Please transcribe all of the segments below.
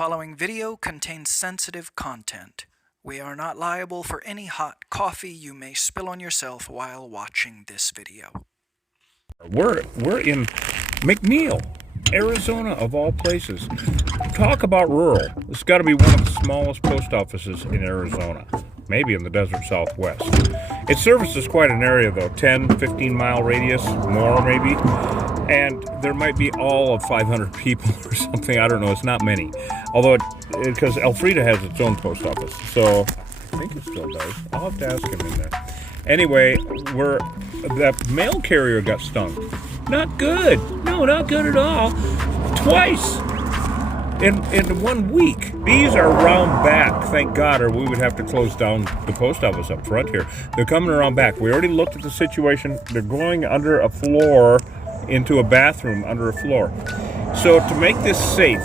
following video contains sensitive content. We are not liable for any hot coffee you may spill on yourself while watching this video. We're in McNeil, Arizona, of all places. Talk about rural. This has got to be one of the smallest post offices in Arizona, maybe in the desert southwest. It services quite an area though, 10, 15 mile radius, more maybe. And there might be all of 500 people or something, I don't know, it's not many. Although, because Elfrida has its own post office, so I think it still does. I'll have to ask him in there. Anyway, that mail carrier got stung. Not good. No, not good at all. Twice in 1 week. Bees are round back, thank God, or we would have to close down the post office up front here. They're coming around back. We already looked at the situation. They're going under a floor into a bathroom under a floor. So to make this safe,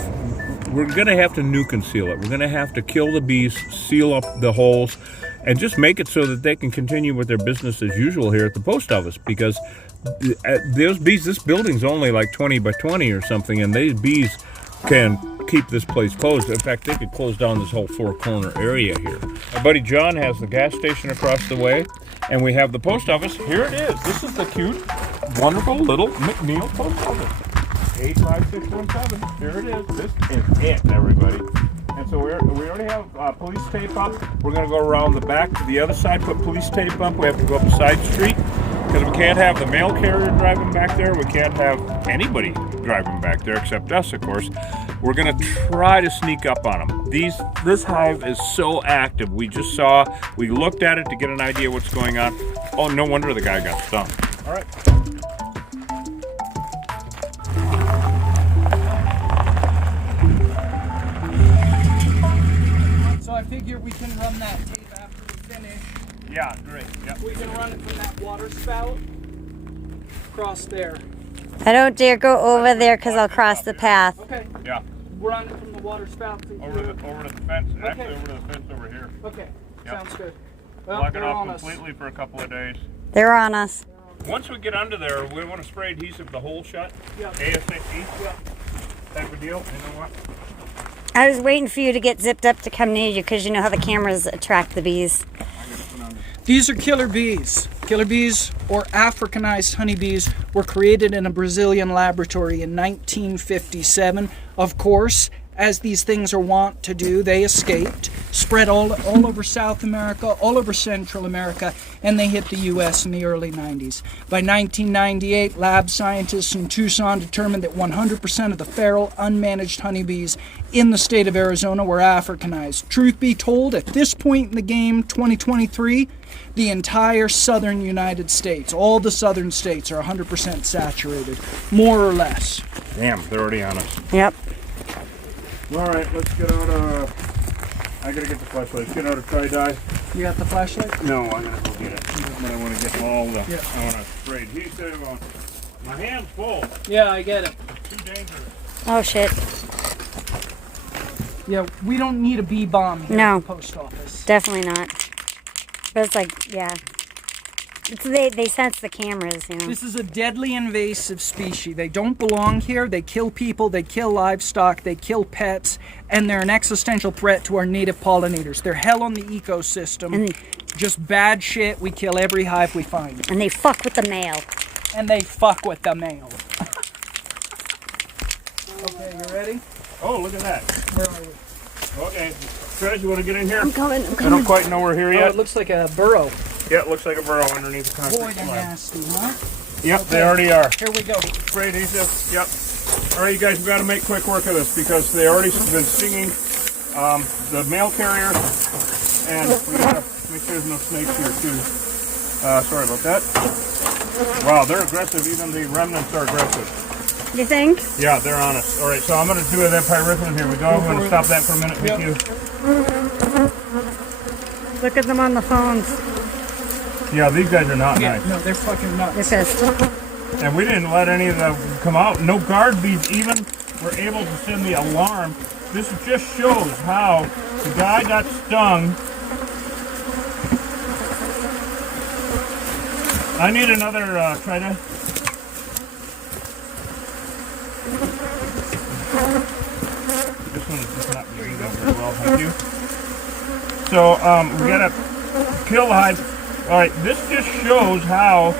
we're going to have to nuke and seal it. We're going to have to kill the bees, seal up the holes, and just make it so that they can continue with their business as usual here at the post office, because those bees, this building's only like 20 by 20 or something, and these bees can keep this place closed. In fact, they could close down this whole four-corner area here. My buddy John has the gas station across the way, and we have the post office. Here it is. This is the cute, wonderful little McNeil post office. 85617. Here it is. This is it, everybody. And so we already have police tape up. We're going to go around the back to the other side, put police tape up. We have to go up a side street because we can't have the mail carrier driving back there. We can't have anybody driving back there except us, of course. We're going to try to sneak up on them. This hive is so active. We looked at it to get an idea what's going on. Oh, no wonder the guy got stung. All right. So I figure we can run that tape after we finish. Yeah, great. Yep. We can run it from that water spout across there. I don't dare go over there because I'll cross the path. Okay. Yeah. Run it from the water spout to Over to the fence. Okay. Actually, over to the fence over here. Okay. Yep. Sounds good. Well, Block it they're off on us. completely for a couple of days. They're on us. Once we get under there, we want to spray adhesive the hole shut. Yeah. ASAP. Yeah. Type of deal. You know what? I was waiting for you to get zipped up to come near you because you know how the cameras attract the bees. These are killer bees. Killer bees, or Africanized honeybees, were created in a Brazilian laboratory in 1957. Of course, as these things are wont to do, they escaped, spread all over South America, all over Central America, and they hit the U.S. in the early 90s. By 1998, lab scientists in Tucson determined that 100% of the feral, unmanaged honeybees in the state of Arizona were Africanized. Truth be told, at this point in the game, 2023, the entire southern United States, all the southern states are 100% saturated, more or less. Damn, they're already on us. Yep. All right, let's get out I gotta get the flashlight. Let's get out a tie-dye. You got the flashlight? No, I'm gonna go get it. But I want to get all the. Yeah. I want to spray adhesive on. My hand's full. Yeah, I get it. Too dangerous. Oh, shit. Yeah, we don't need a bee bomb here No. at the post office. Definitely not. But it's like, yeah. They sense the cameras, you know. This is a deadly invasive species. They don't belong here. They kill people, they kill livestock, they kill pets, and they're an existential threat to our native pollinators. They're hell on the ecosystem. And- Just bad shit. We kill every hive we find. And they fuck with the mail. And they fuck with the mail. Okay, you ready? Oh, look at that. Where are we? Okay. Trez, you want to get in here? I'm coming. I don't quite know we're here Oh, yet. it looks like a burrow. Yeah, it looks like a burrow underneath the concrete Boy, they're slab. nasty, huh? Yep, they already are. Here we go. Spray adhesive. Yep. All right, you guys, we've got to make quick work of this because they already been stinging the mail carrier, and we got to make sure there's no snakes here too. Sorry about that. Wow, they're aggressive. Even the remnants are aggressive. You think? Yeah, they're on us. All right, so I'm going to do that pyrethrin. Here we go. I'm going to stop that for a minute with you. Look at them on the phones. Yeah, these guys are not Yeah, nice. no, they're fucking nuts. They're pissed. And we didn't let any of them come out. No guard bees even were able to send the alarm. This just shows how the guy got stung. I need another try-dye. This one is It's not getting done very well, thank you. So we gotta kill the hive. All right, this just shows how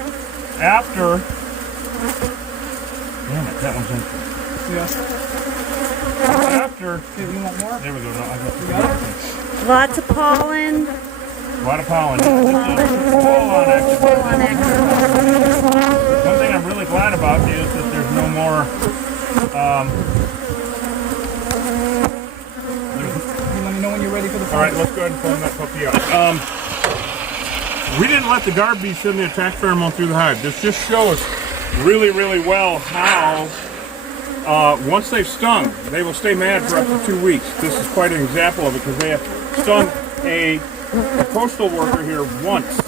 after. Damn it, that one's in. Yeah. After. Okay, you want more? There we go. No, I got it. Lots of pollen. A lot of pollen. Full-on active. One thing I'm really glad about is that there's no more. You let me know when you're ready for the All right, let's go ahead and clean that puppy out. We didn't let the guard bees send the attack pheromone through the hive. This just shows really, really well how once they've stung, they will stay mad for up to 2 weeks. This is quite an example of it because they have stung a postal worker here once,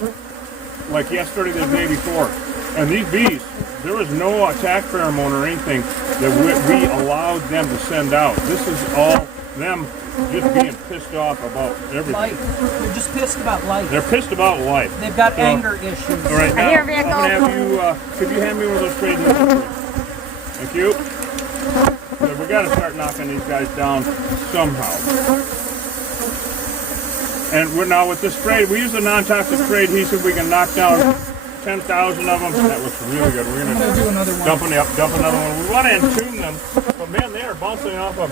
like yesterday, the day before. And these bees, there was no attack pheromone or anything that we allowed them to send out. This is all them just being pissed off about everything. Life. They're just pissed about life. They're pissed about life. They've got anger issues. All right, now, I hear a vehicle. I'm going to have you, could you hand me one of those trade needles? Thank you. So we got to start knocking these guys down somehow. And we're now with this spray, we use a non-toxic spray adhesive. We can knock down 10,000 of them. That looks really good. We're going to do another one. dump another one. We want to entune them, but man, they are bouncing off of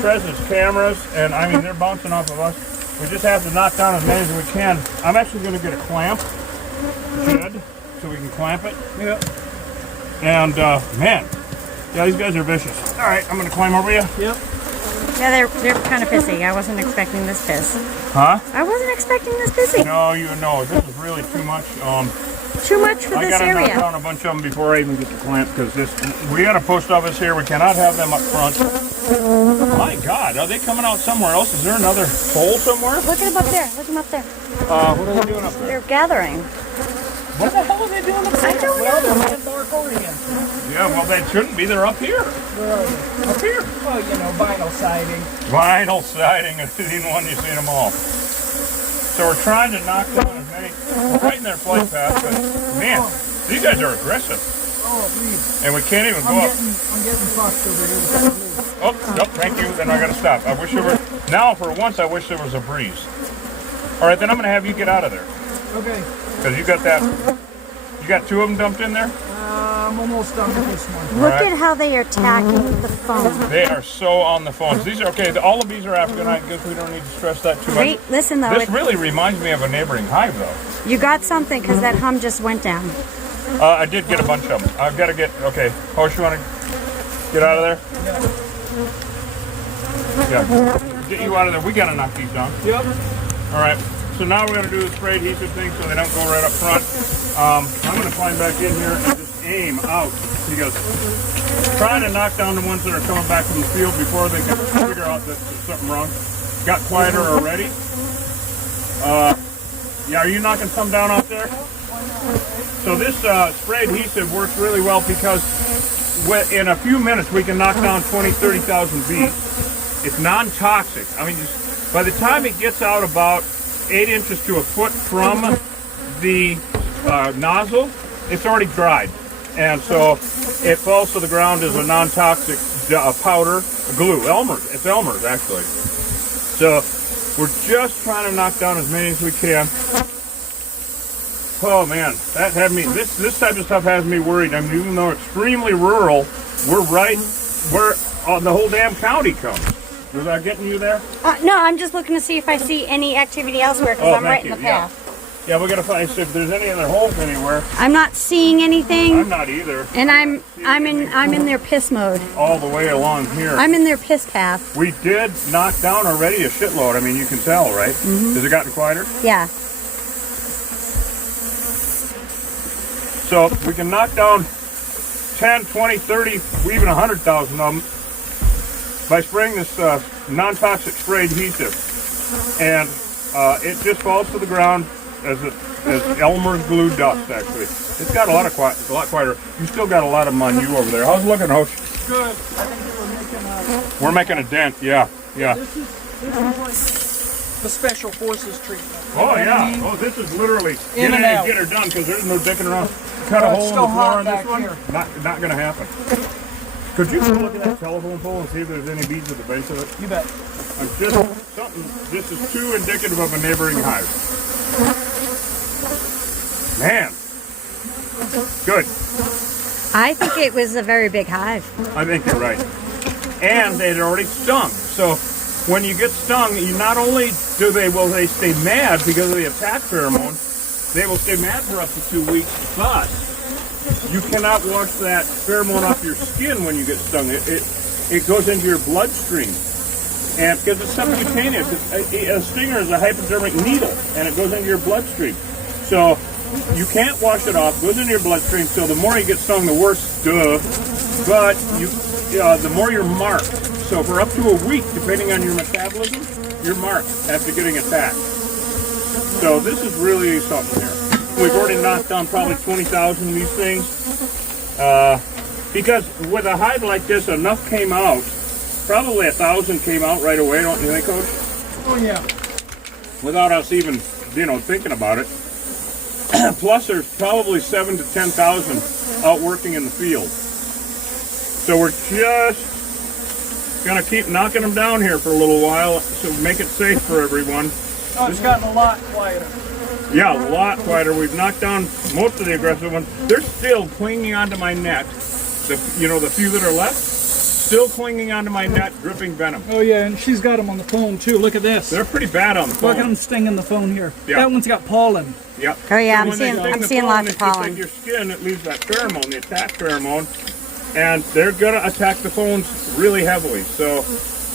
Trez's cameras, and I mean, they're bouncing off of us. We just have to knock down as many as we can. I'm actually going to get a clamp, Jed, so we can clamp it. Yep. And man, yeah, these guys are vicious. All right, I'm going to climb over you. Yep. Yeah, they're kind of pissy. I wasn't expecting this piss. Huh? I wasn't expecting this pissy. No, this is really too much. Too much for I this gotta knock area. down a bunch of them before I even get the clamp because we got a post office here. We cannot have them up front. My God, are they coming out somewhere else? Is there another hole somewhere? Look at them up there. Look at them up there. What are they doing up there? They're gathering. What the hell are they doing up there? I don't Well, know. they're in more couriers. Yeah, well, they shouldn't be. They're up here. Where are they? Up here. Well, vinyl siding. Vinyl siding. I've seen one. You've seen them all. So we're trying to knock down as many. We're right in their flight path, but man, these guys are aggressive. Oh, please. And we can't even go I'm up. getting fucked over here with that blue. Oh, nope, thank you. Then I gotta stop. I wish there was. Now, for once, I wish there was a breeze. All right, then I'm gonna have you get out of there. Okay. Because you got that. You got 2 of them dumped in there? I'm almost done with this one. Look right. at how they are attacking the phone. They are so on the phones. These are okay. All of these are African. I guess we don't need to stress that too much. Wait, listen though. This really reminds me of a neighboring hive, though. You got something because that hum just went down. I did get a bunch of them. I've got to get. Okay, Hōsh, you want to get out of there? Yeah. Get you out of there. We got to knock these down. Yep. All right. So now we're going to do the spray adhesive thing so they don't go right up front. I'm going to climb back in here and just aim out because trying to knock down the ones that are coming back from the field before they can figure out that there's something wrong. Got quieter already. Yeah, are you knocking some down out there? So this spray adhesive works really well because in a few minutes we can knock down 20, 30,000 bees. It's non-toxic. I mean, by the time it gets out about 8 inches to a foot from the nozzle, it's already dried. And so it falls to the ground as a non-toxic powder, glue, Elmer's. It's Elmer's, actually. So we're just trying to knock down as many as we can. Oh man, that had me, this type of stuff has me worried. I mean, even though extremely rural, we're where the whole damn county comes. Was that getting you there? No, I'm just looking to see if I see any activity elsewhere because I'm right in the path. Yeah, we gotta find if there's any other holes anywhere. I'm not seeing anything. I'm not either. And I'm in their piss mode. All the way along here. I'm in their piss path. We did knock down already a shitload. I mean, you can tell, right? Mm-hmm. Has it gotten quieter? Yeah. So we can knock down 10, 20, 30, even 100,000 of them by spraying this non-toxic spray adhesive. And it just falls to the ground as Elmer's glue dust, actually. It's got a lot quieter. You still got a lot of them on you over there. How's it looking, Hōsh? Good. I think we're making a dent, yeah. This is like the special forces treatment. Oh, yeah. Oh, this is literally In get and in out. and get her done because there's no dicking around. Cut a hole in the floor on this one? Not going to happen. Could you go look at that telephone pole and see if there's any bees at the base of it? You bet. This is too indicative of a neighboring hive. Man. Good. I think it was a very big hive. I think you're right. And they'd already stung. So when you get stung, you not only will they stay mad because of the attack pheromone, they will stay mad for up to 2 weeks, but you cannot wash that pheromone off your skin when you get stung. It goes into your bloodstream. And because it's subcutaneous, a stinger is a hypodermic needle, and it goes into your bloodstream. So you can't wash it off, it goes into your bloodstream, so the more you get stung, the worse, duh. But the more you're marked. So for up to a week, depending on your metabolism, you're marked after getting attacked. So this is really something here. We've already knocked down probably 20,000 of these things. Because with a hive like this, enough came out. Probably 1,000 came out right away, don't you think, Coach? Oh yeah. Without us even, thinking about it. Plus, there's probably 7,000 to 10,000 out working in the field. So we're just gonna keep knocking them down here for a little while, so make it safe for everyone. Oh, it's gotten a lot quieter. Yeah, a lot quieter. We've knocked down most of the aggressive ones. They're still clinging onto my net. The few that are left, still clinging onto my net, dripping venom. Oh yeah, and she's got them on the phone too. Look at this. They're pretty bad on the phone. Look at them stinging the phone here. Yeah. That one's got pollen. Yep. Oh yeah, So I'm when they seeing sting the lots of phone, pollen. it's just like your skin, it leaves that pheromone, the attack pheromone, and they're gonna attack the phones really heavily. So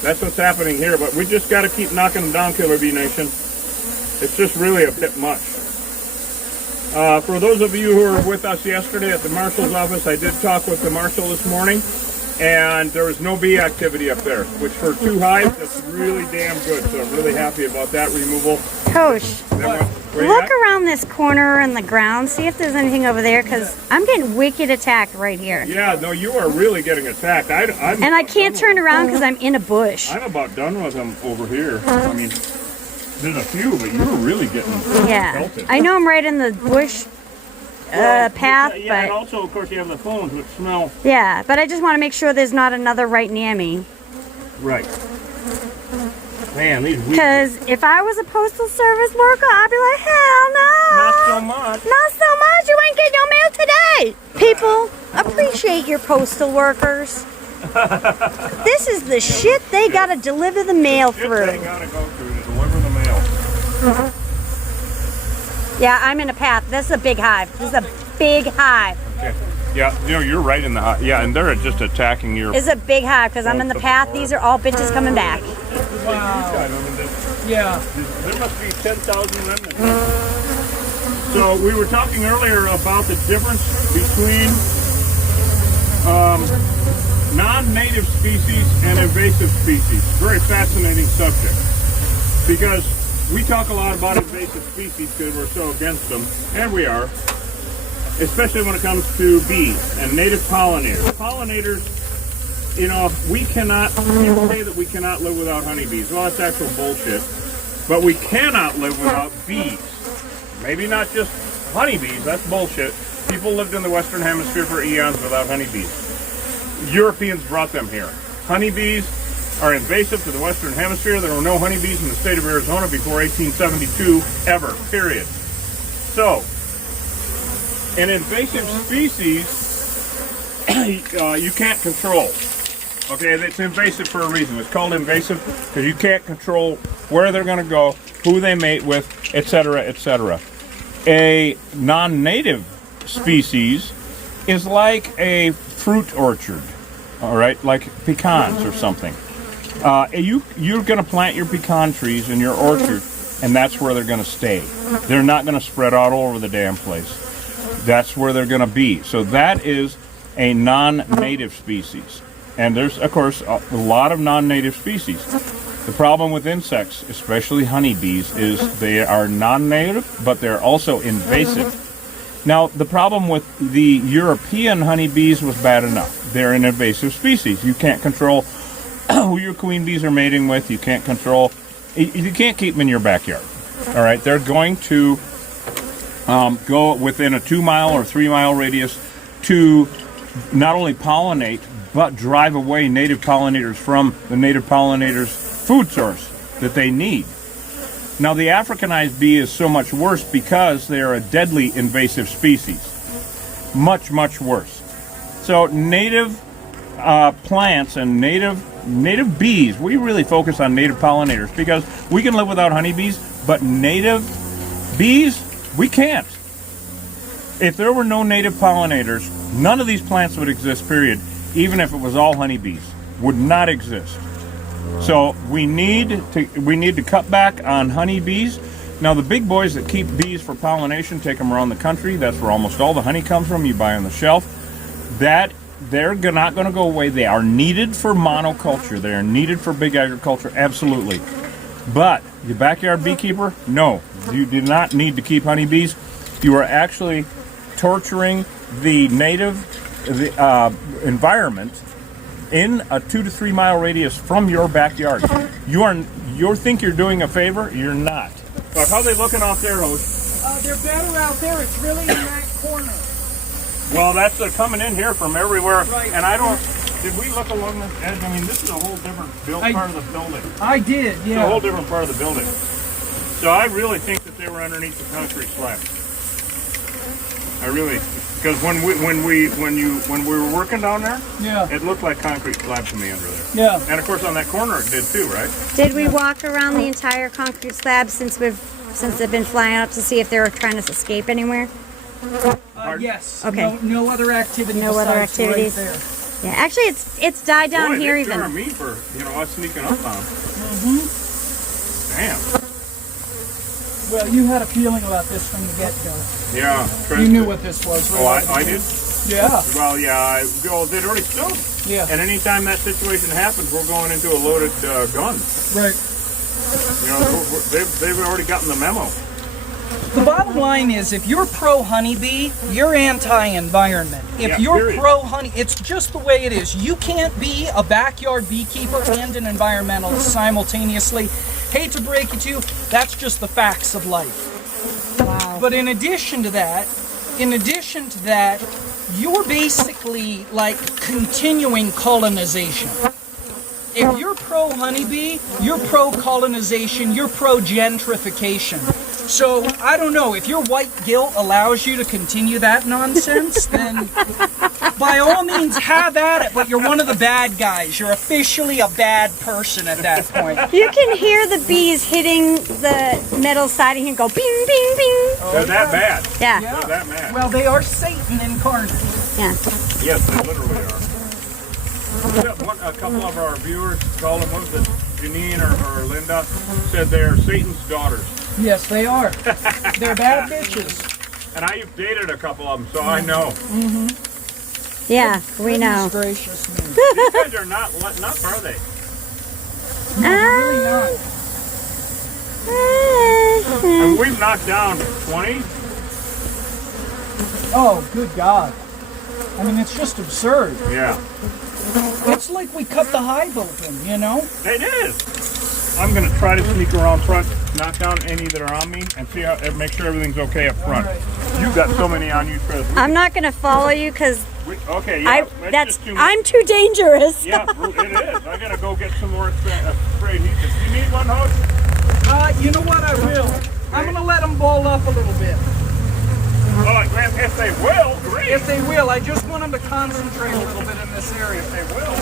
that's what's happening here. But we just got to keep knocking them down, Killer Bee Nation. It's just really a bit much. For those of you who were with us yesterday at the marshal's office, I did talk with the marshal this morning, and there was no bee activity up there, which for 2 hives, that's really damn good. So I'm really happy about that removal. Coach, Where you look at? around this corner in the ground, see if there's anything over there, because I'm getting wicked attacked right here. Yeah, no, you are really getting attacked. I'm And I can't turn around because I'm in a bush. I'm about done with them over here. I mean, there's a few, but you're really getting Yeah, pelted. I know I'm right in the bush path, Yeah, and but also, of course, you have the phones, which smell yeah, but I just want to make sure there's not another right near me. right. Man, these weeds. Because if I was a postal service worker, I'd be like, hell no! Not so much. Not so much. You ain't getting your mail today. People, appreciate your postal workers. This is the shit they gotta deliver the mail Shit they through. gotta go through to deliver the mail. Yeah, I'm in a path. This is a big hive. This is a big hive. Okay. Yeah, you're right in the hot. Yeah, and they're just attacking your. This is a big hive because I'm in the path. These are all bitches coming back. Wow. Yeah. There must be 10,000 remnants. So we were talking earlier about the difference between non-native species and invasive species. Very fascinating subject, because we talk a lot about invasive species because we're so against them, and we are, especially when it comes to bees and native pollinators. Pollinators, we cannot, people say that we cannot live without honeybees. Well, that's actual bullshit. But we cannot live without bees. Maybe not just honeybees, that's bullshit. People lived in the Western Hemisphere for eons without honeybees. Europeans brought them here. Honeybees are invasive to the Western Hemisphere. There were no honeybees in the state of Arizona before 1872, ever, period. So, an invasive species, you can't control. Okay, it's invasive for a reason. It's called invasive because you can't control where they're going to go, who they mate with, etc., etc. A non-native species is like a fruit orchard, all right, like pecans or something. You're going to plant your pecan trees in your orchard, and that's where they're going to stay. They're not going to spread out all over the damn place. That's where they're going to be. So that is a non-native species. And there's, of course, a lot of non-native species. The problem with insects, especially honeybees, is they are non-native, but they're also invasive. Now, the problem with the European honeybees was bad enough. They're an invasive species. You can't control who your queen bees are mating with. You can't control, you can't keep them in your backyard. All right, they're going to go within a 2-mile or 3-mile radius to not only pollinate, but drive away native pollinators from the native pollinators' food source that they need. Now, the Africanized bee is so much worse because they are a deadly invasive species. Much, much worse. So native plants and native bees, we really focus on native pollinators because we can live without honeybees, but native bees, we can't. If there were no native pollinators, none of these plants would exist, period. Even if it was all honeybees, would not exist. So we need to cut back on honeybees. Now the big boys that keep bees for pollination, take them around the country. That's where almost all the honey comes from. You buy on the shelf. That they're not going to go away. They are needed for monoculture. They are needed for big agriculture, absolutely. But your backyard beekeeper, no, you do not need to keep honeybees. You are actually torturing the native environment in a 2 to 3 mile radius from your backyard. You think you're doing a favor? You're not. But how are they looking out there, Hōsh? They're better out there. It's really in that corner. Well, that's coming in here from everywhere. Right. And did we look along the edge? I mean, this is a whole different part of the building. I did, yeah. It's a whole different part of the building. So I really think that they were underneath the concrete slab. I really, because when we were working down there, Yeah. it looked like concrete slab to me under there. Yeah. And of course on that corner it did too, right? Did we walk around the entire concrete slab since they've been flying up to see if they were trying to escape anywhere? Yes. Okay. No other activity. No other besides activities? Right there. Yeah, actually, it's died down Boy, here they even. turned me for us sneaking up on them. Damn. Well, you had a feeling about this from the get-go. Yeah. You knew what this was, right? Oh, I did? Yeah. Well, yeah. They'd already snowed. Yeah. And anytime that situation happens, we're going into a loaded gun. Right. They've already gotten the memo. The bottom line is, if you're pro-honeybee, you're anti-environment. If you're period. pro-honey, it's just the way it is. You can't be a backyard beekeeper and an environmentalist simultaneously. Hate to break it to you, that's just the facts of life. Wow. But in addition to that, you're basically like continuing colonization. If you're pro-honeybee, you're pro-colonization, you're pro-gentrification. So, I don't know, if your white guilt allows you to continue that nonsense, then by all means have at it, but you're one of the bad guys. You're officially a bad person at that point. You can hear the bees hitting the metal siding and go bing, bing, bing. They're that bad. Yeah. They're that mad. Well, they are Satan incarnate. Yeah. Yes, they literally are. A couple of our viewers called them, what was it, Janine or Linda, said they're Satan's daughters. Yes, they are. They're bad bitches. And I've dated a couple of them, so I know. Yeah, we know. Goodness gracious me. These guys are not are they? No, they're really not. And we've knocked down 20. Oh, good God. I mean, it's just absurd. Yeah. It's like we cut the hive open, you know? It is. I'm going to try to sneak around front, knock down any that are on me, and see make sure everything's okay up front. Right. You've got so many on you, Trez. I'm not going to follow you because Okay, yeah. Just too much. I'm too dangerous. Yeah, it is. I gotta go get some more spray adhesive. You need one, Hōsh? You know what? I will. I'm gonna let them ball up a little bit. Oh, if they will, great. If they will, I just want them to concentrate a little bit in this area. If they will.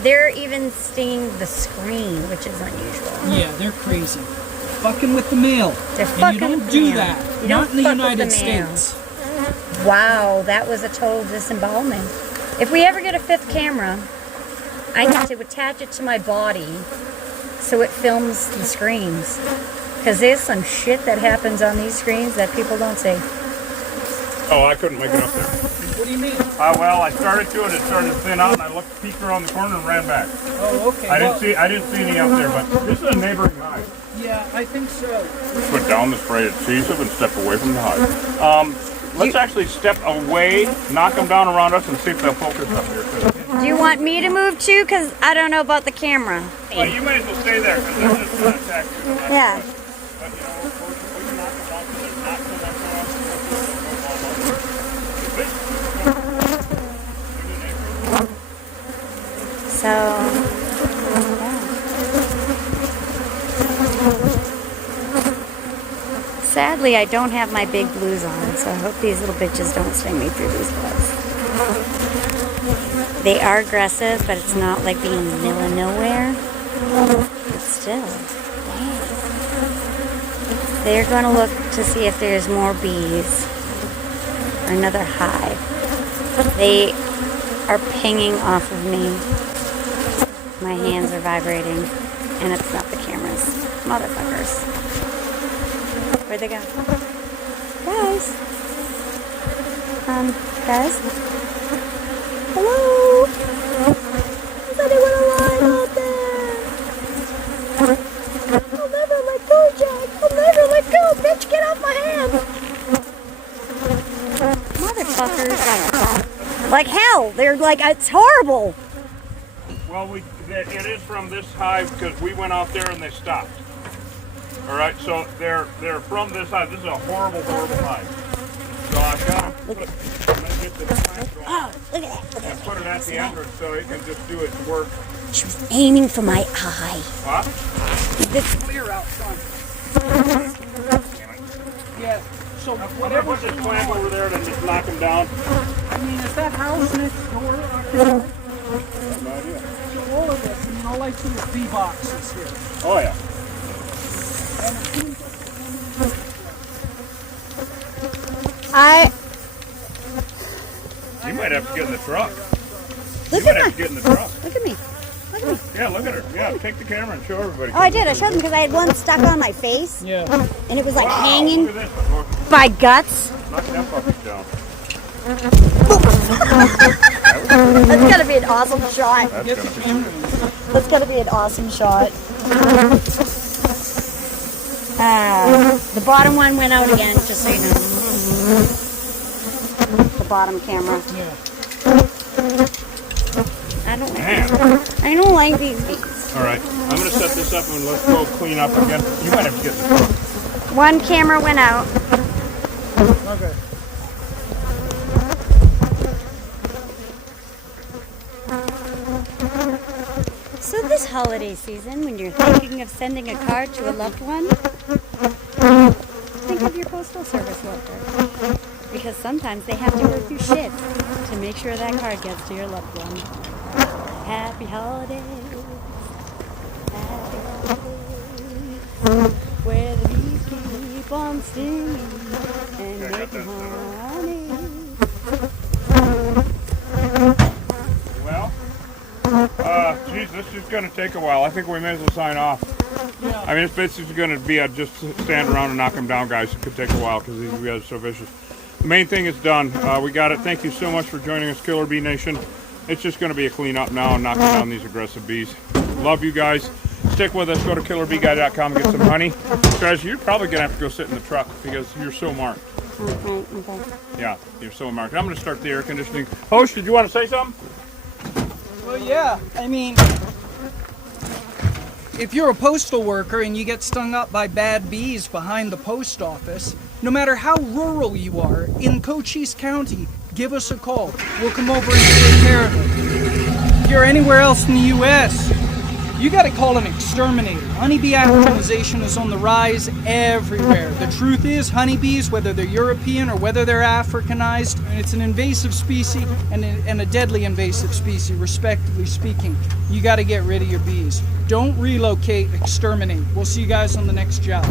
They're even stinging the screen, which is unusual. Yeah, they're crazy. Fucking with the mail. They're And fucking you don't with do the mail. that. You Not don't in the fuck with the United mail. States. Wow, that was a total disembowelment. If we ever get a 5th camera, I need to attach it to my body so it films the screens. Because there's some shit that happens on these screens that people don't see. Oh, I couldn't make it up there. What do you mean? Well, I started to it started to thin out, and I peeked around the corner and ran back. Oh, okay. I didn't see any up there, but this is a neighboring hive. Yeah, I think so. Put down the spray adhesive and step away from the hive. Let's actually step away, knock them down around us, and see if they'll focus up here. Do you want me to move too? Because I don't know about the camera. Well, you might as well stay there because they're just going to attack you. Yeah. But, you know, we can knock them off so they're not so much So, sadly, I don't have my big blues on, so I hope these little bitches don't sting me through these gloves. They are aggressive, but it's not like being in the middle of nowhere. But still, dang. They're going to look to see if there's more bees or another hive. They are pinging off of me. My hands are vibrating, and it's not the cameras. Motherfuckers. Where'd they go? Guys? Guys? Hello? Is anyone alive out there? I'll never let go, Jack. I'll never let go. Bitch, get off my hand. Motherfuckers. Like hell. They're like, it's horrible. Well, it is from this hive because we went out there and they stopped. All right, so they're from this hive. This is a horrible, horrible hive. So I got them. I'm gonna get the plant going. Oh, look at that. And put it at the entrance so it can just do its work. She was aiming for my eye. What? It's clear out front. Yeah. So I'm gonna whatever. put this plant over there and just knock them down. I mean, is that house next door? No idea. So all of this, I mean, all I see is bee boxes here. Oh yeah. And it seems You might have to get in the truck. Look You might at have to get in the truck. Look at me. Look at me. Yeah, look at her. Yeah, take the camera and show everybody. Oh, I did. I showed them because I had one stuck on my face, yeah. and it was like Wow, hanging look at this. Look, by guts. knock that puppy down. That's gotta be an awesome shot. That's gonna be That's gotta be an awesome shot. The bottom one went out again, just so you know. The bottom camera. Yeah. I don't like these bees. all right. I'm gonna set this up and let's go clean up again. You might have to get in the truck. One camera went out. Okay. So this holiday season, when you're thinking of sending a card to a loved one, think of your postal service worker. Because sometimes they have to go through shit to make sure that card gets to your loved one. Happy holidays. Happy holidays. Where the bees keep on singing and making honey. Well, geez, this is gonna take a while. I think we may as well sign off. Yeah. I mean, it's basically gonna be just stand around and knock them down, guys. It could take a while because these guys are so vicious. The main thing is done. We got it. Thank you so much for joining us, Killer Bee Nation. It's just going to be a cleanup now and knocking down these aggressive bees. Love you guys. Stick with us. Go to killerbeeguy.com and get some honey. Trez, you're probably going to have to go sit in the truck because you're so marked. Okay. Yeah, you're so marked. I'm going to start the air conditioning. Hōsh, did you want to say something? Well, yeah. I mean, if you're a postal worker and you get stung up by bad bees behind the post office, no matter how rural you are in Cochise County, give us a call. We'll come over and take care of it. If you're anywhere else in the U.S., you got to call an exterminator. Honeybee Africanization is on the rise everywhere. The truth is, honeybees, whether they're European or whether they're Africanized, it's an invasive species and a deadly invasive species, respectively speaking. You got to get rid of your bees. Don't relocate, exterminate. We'll see you guys on the next job.